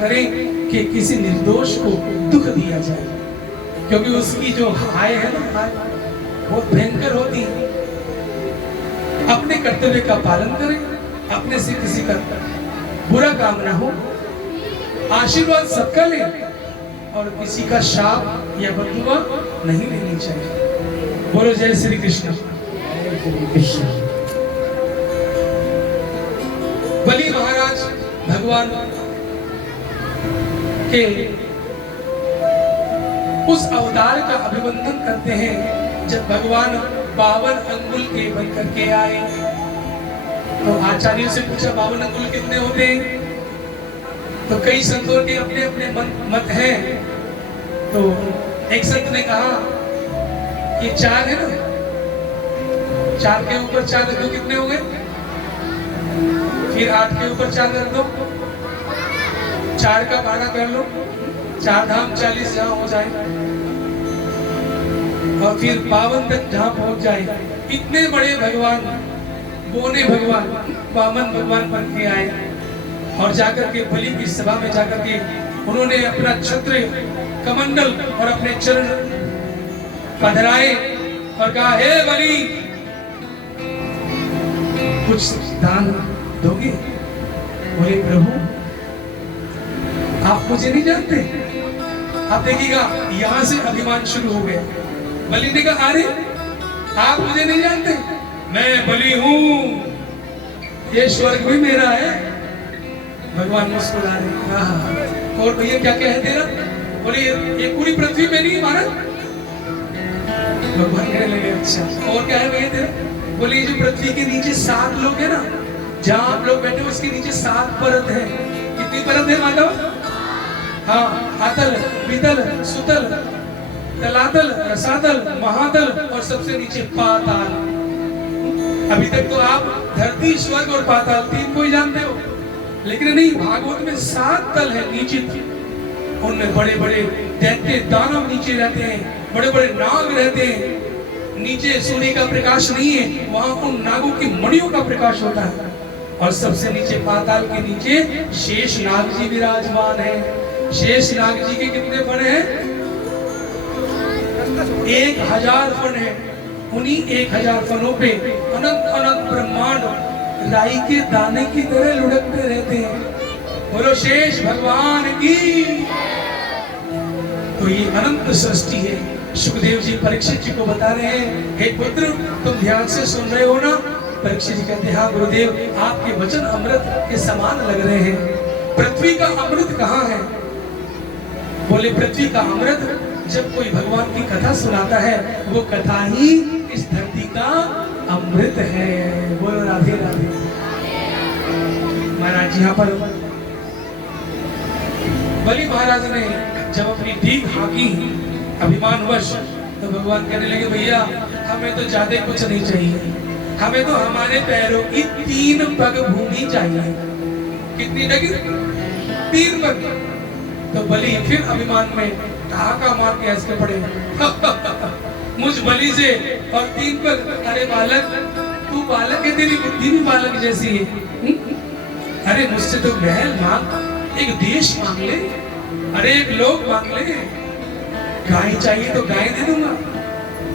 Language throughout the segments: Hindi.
करें कि किसी निर्दोष को दुख दिया जाए, क्योंकि उसकी जो हाय है ना, हाय बहुत भयंकर होती है। अपने कर्तव्य का पालन करें, अपने से किसी का बुरा काम ना हो, आशीर्वाद सबका लें और किसी का शाप या बददुआ नहीं लेनी चाहिए। बोलो जय श्री कृष्ण। बलि महाराज भगवान के उस अवतार का अभिवंदन करते हैं जब भगवान 52 अंगुल के बनकर के आए। तो आचार्यों से पूछा 52 अंगुल कितने होते हैं? तो कई संतों के अपने अपने मत हैं। तो एक संत ने कहा ये 4 है ना, 4 के ऊपर 4 रख दो, कितने हो गए? फिर 8 के ऊपर 4 रख दो, 4 का 12 कर लो, 4 धाम 40 जहाँ हो जाए, और फिर 52 तक जहाँ पहुंच जाए। इतने बड़े भगवान, बोने भगवान, वामन भगवान बन के आए और जाकर के बलि की सभा में जाकर के उन्होंने अपना छत्र कमंडल और अपने चरण पधराए और कहा, हे बलि कुछ दान दोगे? बोले प्रभु आप मुझे नहीं जानते। आप देखिएगा यहां से अभिमान शुरू हो गया। बलि ने कहा, अरे आप मुझे नहीं जानते, मैं बलि हूं, ये स्वर्ग भी मेरा है। भगवान मुस्कुरा रहे। और भैया क्या क्या है तेरा? बोले ये पूरी पृथ्वी में नहीं महाराज। भगवान कहने लगे अच्छा और क्या है भैया तेरा? बोले ये जो पृथ्वी के नीचे 7 लोग है ना, जहाँ आप लोग बैठे उसके नीचे 7 परत है। कितनी परत है माधव? हाँ, आतल, वितल, सुतल, तलातल, रसातल, महातल और सबसे नीचे पाताल। अभी तक तो आप धरती, स्वर्ग और पाताल 3 को ही जानते हो, लेकिन नहीं, भागवत में 7 तल है नीचे। उनमें बड़े बड़े दैत्य दानव नीचे रहते हैं, बड़े बड़े नाग रहते हैं। नीचे सूर्य का प्रकाश नहीं है, वहां उन नागों की मणियों का प्रकाश होता है। और सबसे नीचे पाताल के नीचे शेष नाग जी विराजमान है। शेष नाग जी के कितने फण हैं? 1000 फण है। उन्हीं 1000 फणों पे अनंत अनंत ब्रह्मांड राई के दाने की तरह लुढ़कते रहते हैं। बोलो शेष भगवान की। तो ये अनंत सृष्टि है। सुखदेव जी परीक्षित जी को बता रहे हैं, हे पुत्र तुम ध्यान से सुन रहे हो ना? परीक्षित जी कहते हैं, हाँ गुरुदेव, आपके वचन अमृत के समान लग रहे हैं। पृथ्वी का अमृत कहाँ है? बोले पृथ्वी का अमृत जब कोई भगवान की कथा सुनाता है, वो कथा ही इस धरती का अमृत है। बोलो राधे राधे। महाराज यहाँ पर बलि महाराज ने जब अपनी डीग हाकी अभिमानवश, तो भगवान कहने लगे, भैया हमें तो ज्यादा कुछ नहीं चाहिए, हमें तो हमारे पैरों की 3 पग भूमि चाहिए। कितनी डगी? 3 पग। तो बलि फिर अभिमान में ठहाका मार के हंस के पड़े मुझ बलि से और 3 पग। अरे बालक, तू बालक है, तेरी बुद्धि भी बालक जैसी है। अरे मुझसे तो महल मांग, एक देश मांग ले, अरे एक लोग मांग ले। गाय चाहिए तो गाय दे दूंगा,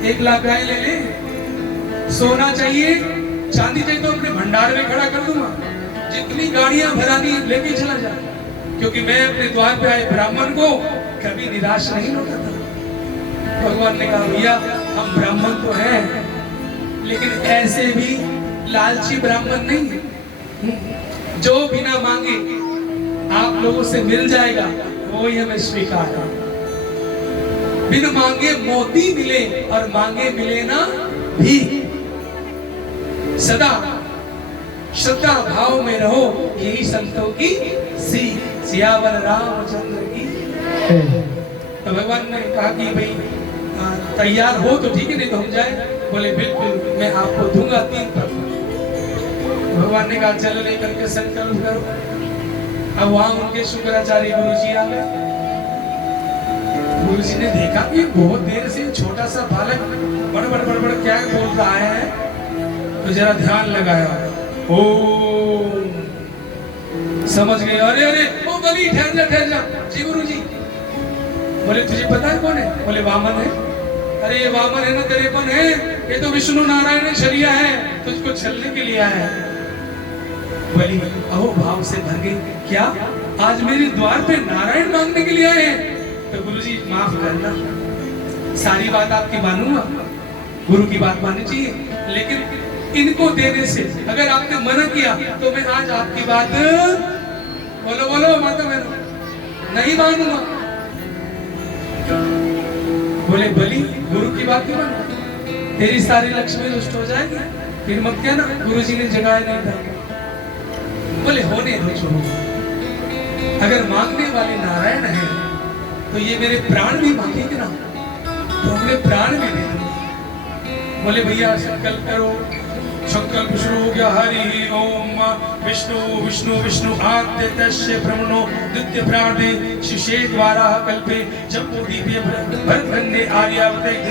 1 लाख गाय ले ले। सोना चाहिए, चांदी चाहिए तो अपने भंडार में खड़ा कर दूंगा। जितनी गाड़ियां भरानी लेके चला जा, क्योंकि मैं अपने द्वार पे आए ब्राह्मण को कभी निराश नहीं लौटाता। भगवान ने कहा, भैया हम ब्राह्मण तो हैं, लेकिन ऐसे भी लालची ब्राह्मण नहीं है। जो बिना मांगे आप लोगों से मिल जाएगा, वो ही हमें स्वीकार है। बिन मांगे मोती मिले और मांगे मिले ना भी। सदा श्रद्धा भाव में रहो, यही संतों की सीख। सियावर रामचंद्र की। तो भगवान ने कहा कि भाई तैयार हो तो ठीक है, नहीं तो हम जाए। बोले बिल्कुल, मैं आपको दूंगा 3 पग। भगवान ने कहा चलो लेकर के संकल्प करो। अब वहां उनके शुक्राचार्य गुरु जी आ गए। गुरु जी ने देखा कि बहुत देर से छोटा सा बालक बड़ क्या बोल रहा है, तो जरा ध्यान लगाया। ओ समझ गए, अरे अरे ओ बलि ठहर जा। जी गुरु जी। बोले तुझे पता है कौन है? बोले वामन है। अरे ये वामन है ना तेरेपन है, ये तो विष्णु नारायण छलिया है, तुझको छलने के लिए आया है। बलि अहो भाव से भर गई, क्या आज मेरे द्वार पे नारायण मांगने के लिए आए हैं? तो गुरु जी माफ करना, सारी बात आपकी मानूंगा, गुरु की बात माननी चाहिए, लेकिन इनको देने से अगर आपने मना किया तो मैं आज आपकी बात बोलो बोलो माता बहनों नहीं मानूंगा। बोले बलि गुरु की बात नहीं मानूंगा, तेरी सारी लक्ष्मी दुष्ट हो जाएगी। फिर मत क्या ना, गुरु जी ने जगाया नहीं था। बोले होने दो, छोड़ो, अगर मांगने वाले नारायण है तो ये मेरे प्राण भी मांगेंगे ना, तो अपने प्राण भी दे दूंगा। बोले भैया संकल्प करो। संकल्प शुरू हो गया। हरि ओम विष्णु विष्णु विष्णु आद्य तस्य ब्रह्मणो द्वितीय प्राणे शिशे द्वारा कल्पे जब दीप्य भरत आर्यावते